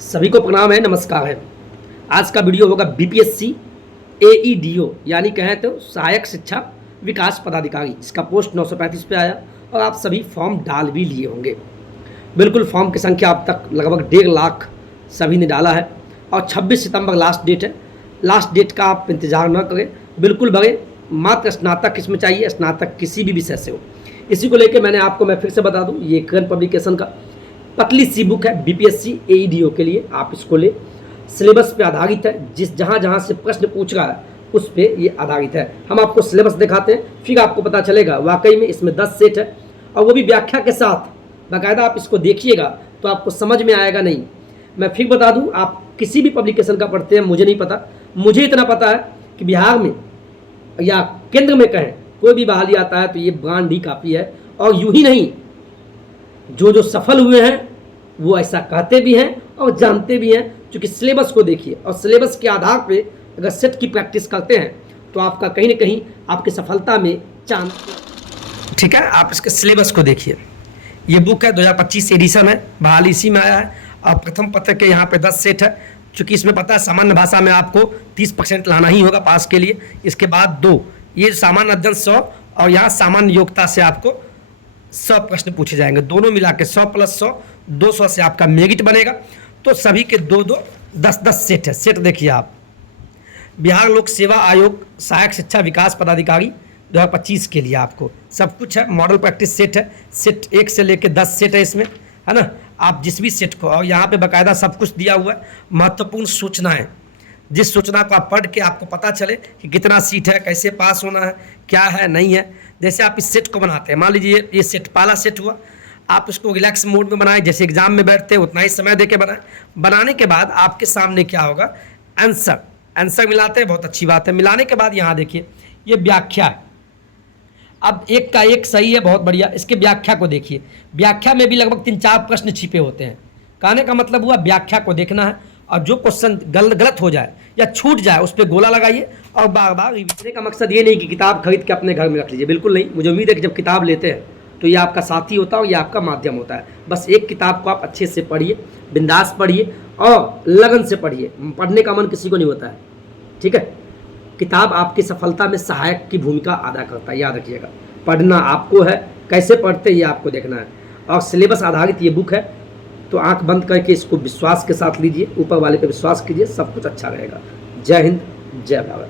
सभी को प्रणाम है, नमस्कार है। आज का वीडियो होगा बीपीएससी एईडीओ यानी कहें तो सहायक शिक्षा विकास पदाधिकारी। इसका पोस्ट 935 पे आया और आप सभी फॉर्म डाल भी लिए होंगे। बिल्कुल फॉर्म की संख्या अब तक लगभग 1.5 लाख सभी ने डाला है और 26 सितंबर लास्ट डेट है। लास्ट डेट का आप इंतज़ार न करें, बिल्कुल भरें। मात्र स्नातक इसमें चाहिए, स्नातक किसी भी विषय से हो। इसी को लेकर मैं फिर से बता दूँ, ये करंट पब्लिकेशन का पतली सी बुक है बीपीएससी एईडीओ के लिए। आप इसको ले, सिलेबस पे आधारित है। जहाँ जहाँ से प्रश्न पूछ रहा है उस पे ये आधारित है। हम आपको सिलेबस दिखाते हैं, फिर आपको पता चलेगा वाकई में इसमें 10 सेट है और वो भी व्याख्या के साथ। बाकायदा आप इसको देखिएगा तो आपको समझ में आएगा नहीं। मैं फिर बता दूं, आप किसी भी पब्लिकेशन का पढ़ते हैं मुझे नहीं पता, मुझे इतना पता है कि बिहार में या केंद्र में कहें कोई भी बहाली आता है तो ये ब्रांड ही काफ़ी है। और यूँ ही नहीं, जो सफल हुए हैं वो ऐसा कहते भी हैं और जानते भी हैं। क्योंकि सिलेबस को देखिए और सिलेबस के आधार पे अगर सेट की प्रैक्टिस करते हैं तो आपका कहीं ना कहीं आपकी सफलता में चांस। ठीक है, आप इसके सिलेबस को देखिए। ये बुक है 2025 एडिशन है, बहाली इसी में आया है। और प्रथम पत्र के यहाँ पे 10 सेट है। चूँकि इसमें पता है सामान्य भाषा में आपको 30% लाना ही होगा पास के लिए। इसके बाद 2 ये सामान्य अध्ययन 100 और यहाँ सामान्य योग्यता से आपको 100 प्रश्न पूछे जाएंगे। दोनों मिला के 100 + 100 200 से आपका मेरिट बनेगा। तो सभी के 2-2 10-10 सेट है। सेट देखिए आप, बिहार लोक सेवा आयोग सहायक शिक्षा विकास पदाधिकारी 2025 के लिए आपको सब कुछ है। मॉडल प्रैक्टिस सेट है, सेट 1 से लेकर 10 सेट है इसमें, है ना। आप जिस भी सेट को, और यहाँ पे बाकायदा सब कुछ दिया हुआ है। महत्वपूर्ण सूचनाएं, जिस सूचना को आप पढ़ के आपको पता चले कि कितना सीट है, कैसे पास होना है, क्या है नहीं है। जैसे आप इस सेट को बनाते हैं, मान लीजिए ये सेट पहला सेट हुआ, आप इसको रिलैक्स मोड में बनाएं, जैसे एग्जाम में बैठते हैं उतना ही समय देके बनाएं। बनाने के बाद आपके सामने क्या होगा, आंसर मिलाते हैं, बहुत अच्छी बात है। मिलाने के बाद यहाँ देखिए ये व्याख्या है। अब एक का एक सही है, बहुत बढ़िया। इसके व्याख्या को देखिए, व्याख्या में भी लगभग 3-4 प्रश्न छिपे होते हैं। कहने का मतलब हुआ व्याख्या को देखना है और जो क्वेश्चन गलत हो जाए या छूट जाए उस पर गोला लगाइए और बार बार रिवीजन का मकसद ये नहीं कि किताब खरीद के अपने घर में रख लीजिए, बिल्कुल नहीं। मुझे उम्मीद है कि जब किताब लेते हैं तो ये आपका साथी होता है और ये आपका माध्यम होता है। बस एक किताब को आप अच्छे से पढ़िए, बिंदास पढ़िए और लगन से पढ़िए। पढ़ने का मन किसी को नहीं होता है, ठीक है। किताब आपकी सफलता में सहायक की भूमिका अदा करता है, याद रखिएगा। पढ़ना आपको है, कैसे पढ़ते ये आपको देखना है। और सिलेबस आधारित ये बुक है, तो आंख बंद करके इसको विश्वास के साथ लीजिए, ऊपर वाले पे विश्वास कीजिए, सब कुछ अच्छा रहेगा। जय हिंद, जय भारत।